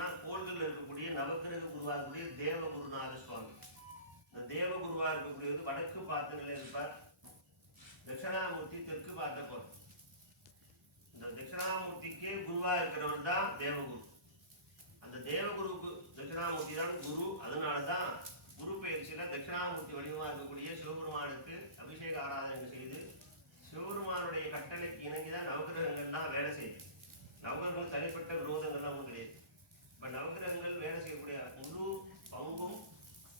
குருன்னா கோள்கள் இருக்கக்கூடிய நவக்கிரக குருவாக இருக்கக்கூடிய தேவகுருநாத சுவாமி. இந்த தேவகுருவா இருக்கக்கூடியது வடக்கு பார்த்த நிலையில் இருப்பார். தட்சிணாமூர்த்தி தெற்கு பார்த்த போர். இந்த தட்சிணாமூர்த்திக்கே குருவா இருக்கிறவர் தான் தேவகுரு. அந்த தேவகுருக்கு தட்சிணாமூர்த்தி தான் குரு. அதனாலதான் குரு பயிற்சியில தட்சிணாமூர்த்தி வடிவமா இருக்கக்கூடிய சிவபெருமானுக்கு அபிஷேக ஆராதனை செய்து சிவபெருமானுடைய கட்டளைக்கு இணங்கிதான் நவகிரகங்கள்லாம் வேலை செய்யுது. நவகிரகங்கள் தனிப்பட்ட விரோதங்கள்லாம் ஒன்றும் கிடையாது. இப்ப நவகிரகங்கள் வேலை செய்யக்கூடிய முழு பங்கும்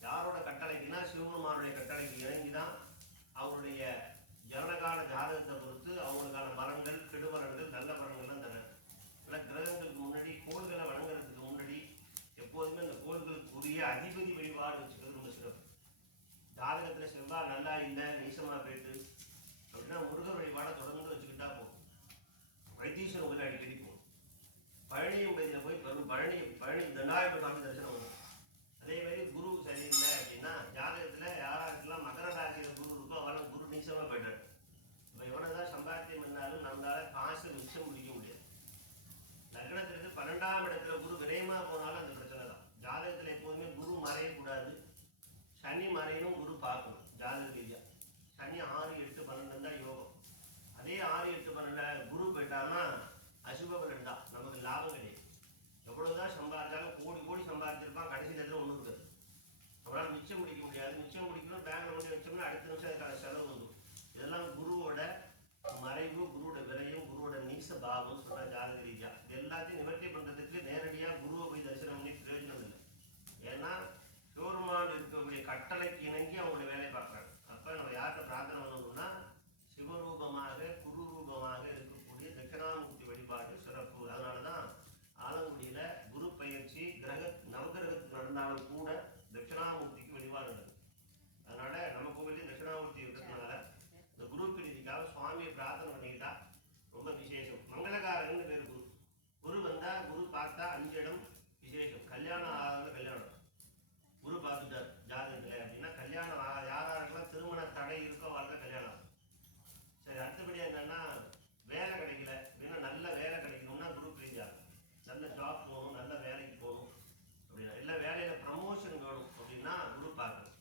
யாரோட கட்டளைக்குன்னா சிவபெருமானுடைய கட்டளைக்கு இணங்கிதான் அவருடைய ஜனகால ஜாதகத்தை பொறுத்து அவங்களுக்கான பலன்கள், கெடுபலன்கள், நல்ல பலன்கள்லாம் தர. கிரகங்களுக்கு முன்னாடி கோள்களை வணங்குறதுக்கு முன்னாடி எப்போதுமே அந்த கோள்களுக்குரிய அதிபதி வழிபாடு வச்சுக்கிறது ரொம்ப சிறப்பு. ஜாதகத்துல செவ்வாய் நல்லா இல்லை, நீசமா போயிட்டு அப்படின்னா முருகர் வழிபாடை தொடர்ந்து வச்சுக்கிட்டா போகும். வைத்தீஸ்வரன் கோயில் அடிக்கடி போகும். பழனியும் கோயிலில் போய் பழனி தண்டாயுத சாமி தரிசனம் வரும். அதே மாதிரி குரு சரியில்லை அப்படின்னா ஜாதகத்துல யாராருக்கெல்லாம் மகர ராசியில குரு இருக்கோ அவெல்லாம் குரு நீசமா போயிட்டாரு. இப்போ எவ்வளவுதான் சம்பாத்தியம் பண்ணாலும் நம்மளால காசு மிச்சம் முடிக்க முடியாது. லக்னத்திலிருந்து 12ஆம் இடத்துல குரு விரயமா போனாலும் அந்த பிரச்சனை தான். ஜாதகத்துல எப்போதுமே குரு மறையக்கூடாது. சனி மறையணும், குரு பார்க்கணும். ஜாதக ரீதியா சனி 6, 8, 12 தான் யோகம். அதே 6, 8, 12 குரு போயிட்டாருன்னா அசுப பலன் தான். நமக்கு லாபம் கிடையாது. எவ்வளவுதான் சம்பாதிச்சாலும் கோடி கோடி சம்பாதிச்சிருப்பான், கடைசி நேரத்தில் ஒண்ணு இருக்காது. நம்மளால மிச்சம் முடிக்க முடியாது. மிச்சம் முடிக்கணும் பேங்க்ல கொண்டு வச்சோம்னா அடுத்த நிமிஷம் அதுக்கான செலவு வந்துடும். இதெல்லாம் குருவோட மறைவு, குருவோட விரையும், குருவோட நீச பாவம் சொல்ற ஜாதக ரீதியா. இது எல்லாத்தையும் நிவர்த்தி பண்றதுக்கு நேரடியா குருவை போய் தரிசனம் பண்ணி பிரயோஜனம் இல்லை. ஏன்னா சிவபெருமான் இருக்கக்கூடிய கட்டளைக்கு இணங்கி அவங்களுடைய வேலையை பார்க்குறாங்க. அப்ப நம்ம யார்கிட்ட பிரார்த்தனை பண்ணணும்னா சிவரூபமாக குரு ரூபமாக இருக்கக்கூடிய தட்சிணாமூர்த்தி வழிபாடு சிறப்பு. அதனாலதான் ஆலங்குடியில குரு பயிற்சி நவகிரகத்துக்கு நடந்தாலும் கூட தட்சிணாமூர்த்திக்கு வழிபாடு நடக்குது. அதனால நம்ம கோவிலையும் தட்சிணாமூர்த்தி இருக்கிறதுனால இந்த குரு பிரீதிக்காக சுவாமியை பிரார்த்தனை பண்ணிக்கிட்டா ரொம்ப விசேஷம். மங்களகாரன்னு பேர் குரு. குரு வந்தா குரு பார்த்தா 5 இடம் விசேஷம். கல்யாணம் ஆகாத கல்யாணம் குரு பார்த்துட்டார் ஜாதகத்துல அப்படின்னா கல்யாணம் ஆகாத யாராருக்கெல்லாம் திருமண தடை இருக்கோ வாழ்க்கை கல்யாணம் ஆகும். சரி, அடுத்தபடியா என்னன்னா வேலை கிடைக்கல அப்படின்னா நல்ல வேலை கிடைக்கணும்னா குரு பிரீதி ஆகும். நல்ல ஜாப் போகணும், நல்ல வேலைக்கு போகணும் அப்படின்னா, இல்லை வேலையில ப்ரமோஷன் வேணும் அப்படின்னா குரு பார்க்கணும்.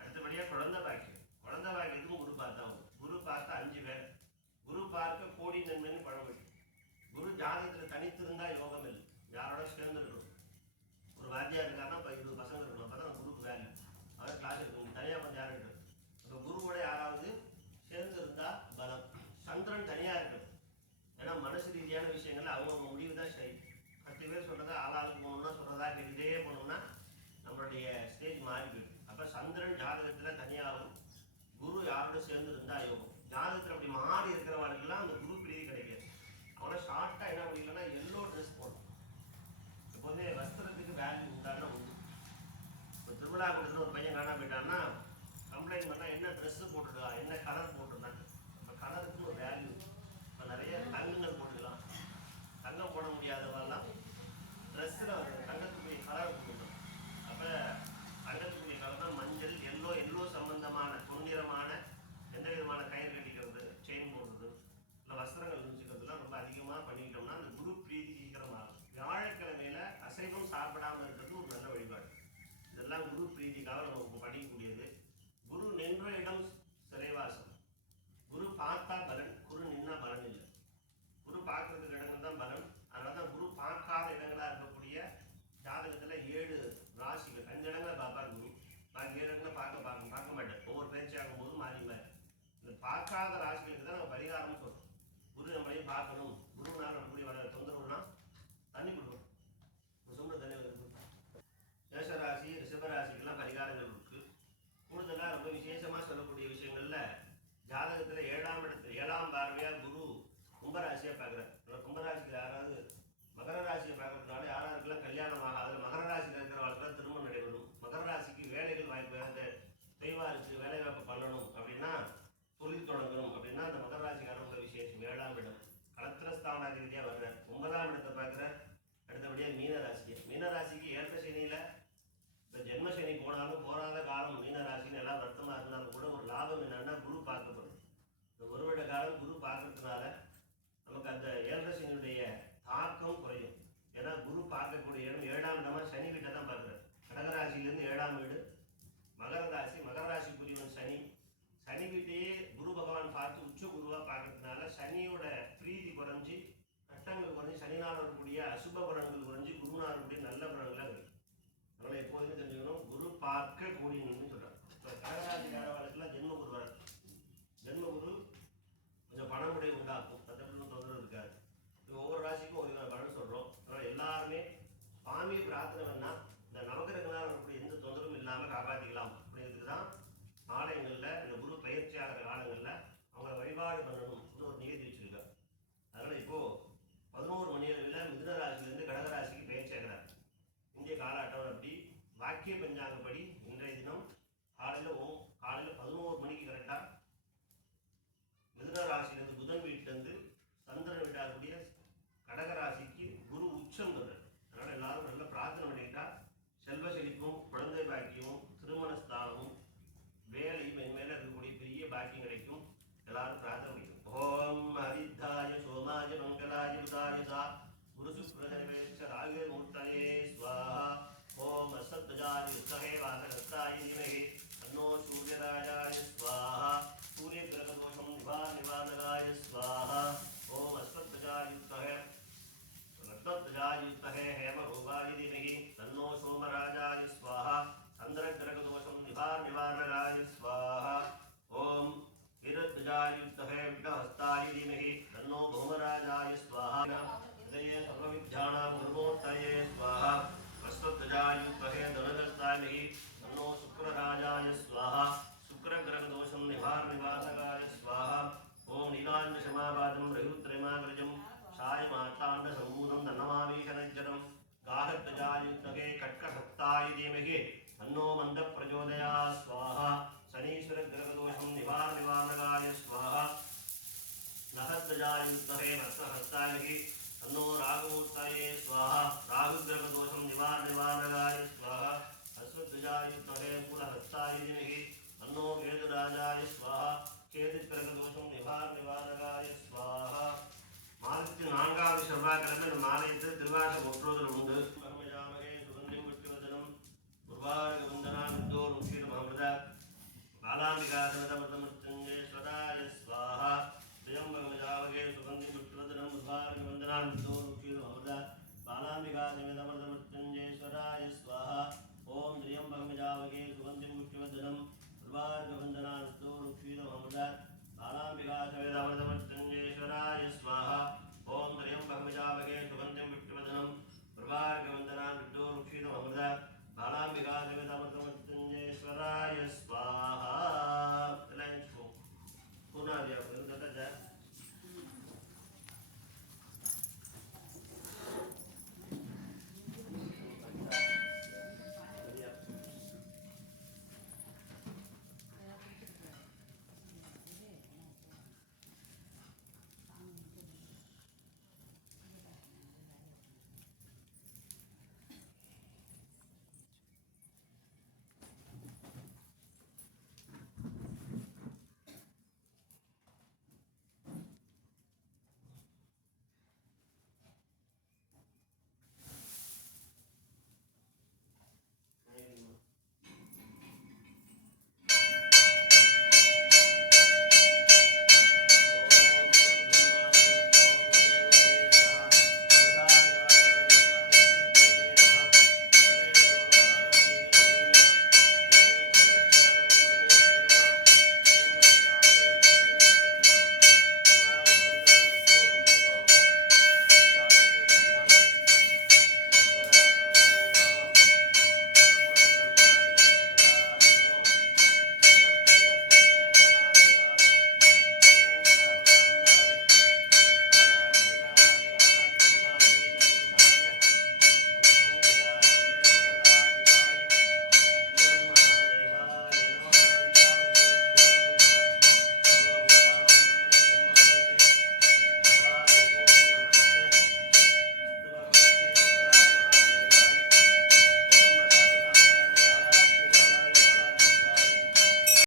அடுத்தபடியா குழந்தை பாக்கியம். குழந்தை பாக்கியத்துக்கும் குரு பார்த்தா குரு பார்த்தா 5 பேர். குரு பார்க்க கோடி நன்மைன்னு பழமொழி. குரு ஜாதகத்துல தனித்திருந்தா யோகம் இல்லை, யாரோட சேர்ந்து இருக்கணும். ஒரு வாத்தியா இருக்காருன்னா 20 பசங்க இருக்கணும். அப்பதான் குருக்கு வேல்யூ. அவர் கிளாஸ் இருக்கணும். தனியா கொஞ்சம் யாரும் இருக்கணும். இப்போ குருவோட யாராவது சேர்ந்து இருந்தா பலம். சந்திரன் தனியா இருக்கணும். ஏன்னா மனசு ரீதியான விஷயங்கள்ல அவங்க முடிவு தான் சரி. 10 பேர் சொல்றதா ஆளாளுக்கு போகணும்னா சொல்றதா கேட்டுட்டே போனோம்னா நம்மளுடைய ஸ்டேஜ் மாறி போயிடும். அப்ப சந்திரன் ஜாதகத்துல தனியாகும், குரு யாரோட சேர்ந்து இருந்தா யோகம். ஜாதகத்துல அப்படி மாறி இருக்கிறவங்களுக்குலாம் அந்த குரு பிரீதி கிடைக்காது. அவனை ஷார்ட்டா என்ன முடியலன்னா எல்லோ ட்ரெஸ் போடணும். எப்போதுமே வஸ்திரத்துக்கு வேல்யூ உண்டானா உண்டு. இப்போ திருவிழா கூட்டத்தில் ஒரு பையன் காணா போயிட்டான்னா கம்ப்ளைண்ட் பண்ணா என்ன ட்ரெஸ் போட்டுருக்கா, என்ன கலர் போட்டுருந்தாங்க. இப்போ கலருக்குன்னு ஒரு வேல்யூ. இப்போ நிறைய தங்கங்கள் போட்டுக்கலாம். தங்கம் போட முடியாதவெல்லாம் ட்ரெஸ்ஸில் தங்கத்துக்குரிய கலர் போட்டுக்கணும். அப்போ தங்கத்துக்குரிய கலர் தான் மஞ்சள், எல்லோ சம்பந்தமான பொன்னிறமான எந்த விதமான கயிறு கட்டிக்கிறது, செயின் போடுறது, இல்லை வஸ்திரங்கள் நிறுச்சிக்கிறதுலாம் ரொம்ப அதிகமாக பண்ணிக்கிட்டோம்னா அந்த குரு பிரீதி சீக்கிரமாகும். வியாழக்கிழமையில அசைவம் சாப்பிடாமல் இருக்கிறது ஒரு நல்ல வழிபாடு. இதெல்லாம் குரு பிரீதிக்காக நம்ம படிக்கக்கூடியது. குரு நின்ற இடம் சிறைவாசம். குரு பார்த்தா பலன், குரு நின்னா பலன் இல்லை. குரு பார்க்கறதுக்கு இடங்கள் தான் பலன். அதனாலதான் குரு பார்க்காத இடங்களா இருக்கக்கூடிய ஜாதகத்துல 7 ராசிகள் 5 இடங்களை பார்ப்பார் குரு. பாக்கி 7 இடங்களை பார்க்க மாட்டேன். ஒவ்வொரு பேச்சு ஆகும் போது மாறி மாறி இந்த பார்க்காத ராசிகளுக்கு தான் நம்ம பரிகாரம்னு சொல்றோம். குரு நம்மளையும் பார்க்கணும். குருனால நம்மளுடைய வர தொந்தரவுனா தண்ணி கொடுக்கணும். சொன்ன தண்ணி வருது. மேஷராசி ரிஷபராசிக்கெல்லாம் பரிகாரங்கள் இருக்கு. கூடுதலாக ரொம்ப விசேஷமா சொல்லக்கூடிய விஷயங்கள்ல ஜாதகத்துல 7ஆம் இடத்துல 7ஆம் பார்வையா குரு கும்பராசியா பார்க்குறாரு. கும்பராசியில் யாராவது மகர ராசியை பார்க்கறதுனால யாராருக்கெல்லாம் கல்யாணம் ஆகாது, மகர ராசியில் இருக்கிறவர்களுக்கெல்லாம் திருமணம் நடைபெறும். மகர ராசிக்கு வேலைகள் வாய்ப்பு, தெய்வாருக்கு வேலை வாய்ப்பு பண்ணணும் அப்படின்னா தொழில் தொடங்கணும் அப்படி சுவாமியை பிரார்த்தனை பண்ணா இந்த நவகிரகங்களால் வரக்கூடிய எந்த தொந்தரவும் இல்லாமல் காப்பாற்றிக்கலாம் அப்படிங்கிறதுக்கு தான் ஆலயங்களில் இந்த குரு பயிற்சி ஆகிற காலங்களில் அவங்கள வழிபாடு பண்ணணும்னு ஒரு நியதி வச்சிருக்காங்க. அதனால் இப்போது 11 மணி அளவில் மிதுன ராசியிலேருந்து கடகராசிக்கு பயிற்சி ஆகிறார். இந்திய கால அட்டவணை அப்படி வாக்கிய பஞ்சாங்கப்படி இன்றைய தினம் காலையில் 11 மணிக்கு கரெக்டாக மிதுன ராசியிலேருந்து புதன் வீட்டிலேருந்து சந்திரன் வீட்டாகக்கூடிய கடகராசிக்கு குரு உச்சம் பெறார். அதனால் எல்லாரும் நல்ல பிரார்த்தனை பண்ணிக்கிட்டா செல்வ செழிப்பும் குழந்தை பாக்கியமும் திருமண ஸ்தானமும் வேலையும் என்மேல இருக்கக்கூடிய பெரிய பாக்கியம் கிடைக்கும். எல்லாரும் பிரார்த்தனை பண்ணிக்கணும். ஓம் ஹரித்தாய சோமாய மங்களாய புதாய சா குரு சுப்ரதவேச்ச ராகே மூர்த்தயே ஸ்வாஹா. ஓம் அஸ்வத்வஜாய உத்தகே வாகனஸ்தாய தீமஹி தன்னோ சூர்யராஜாய ஸ்வாஹா. சூரிய கிரக தோஷம் நிவாரணகாய ஸ்வாஹா. ஓம் அஸ்வத்வஜாய உத்தகே रत्नध्वजायुक्तः हेमभूपाय धीमहि तन्नो सोमराजाय स्वाहा. चन्द्रग्रहदोषं निवारणगाय स्वाहा. ॐ वीरध्वजायुक्तः विघ्नहस्ताय धीमहि तन्नो भौमराजाय स्वाहा. हृदये सर्वविद्यानां गुरुमूर्तये स्वाहा. अश्वध्वजायुक्तः धनुर्धस्ताय तन्नो शुक्रराजाय स्वाहा. शुक्रग्रहदोषं निवारणगाय स्वाहा. ॐ नीलाञ्जसमापादं रघुत्रयमाग्रजं सायमातांड सम्भूतं तन्नमामीशनज्जनं गाहध्वजायुक्तके कट्कसप्ताय धीमहि तन्नो मन्दः प्रचोदयात् स्वाहा. शनीश्वरग्रहदोषं निवारणगाय स्वाहा. नखध्वजायुक्तके रत्नहस्ताय तन्नो राघवमूर्तये स्वाहा. राहुग्रहदोषं निवारणगाय स्वाहा. अश्वध्वजायुक्तके कुलहस्ताय धीमहि तन्नो केतुराजाय स्वाहा. केतुग्रहदोषं निवारणगाय स्वाहा. மாதத்து 4வது செவ்வாய்க்கிழமை இந்த மாலையத்தில் திருவாச முற்றுவதல் உண்டு. பரமஜாமகே சுகந்திம் விட்டுவதனம் குர்வார்க வந்தனாமித்தோ முக்ஷீரமமிருத பாலாம்பிகாசனதமிருதமிருத்யுஞ்சேஸ்வராய ஸ்வாஹா. திரியம்பகமஜாமகே சுகந்திம் விட்டுவதனம் குர்வார்க வந்தனாமித்தோ முக்ஷீரமமிருத பாலாம்பிகாசனதமிருதமிருத்யுஞ்சேஸ்வராய ஸ்வாஹா. ஓம் திரியம்பகமஜாமகே சுகந்திம் விட்டுவதனம் குர்வார்க வந்தனாமித்தோ முக்ஷீரமமிருத பாலாம்பிகாசனதமிருத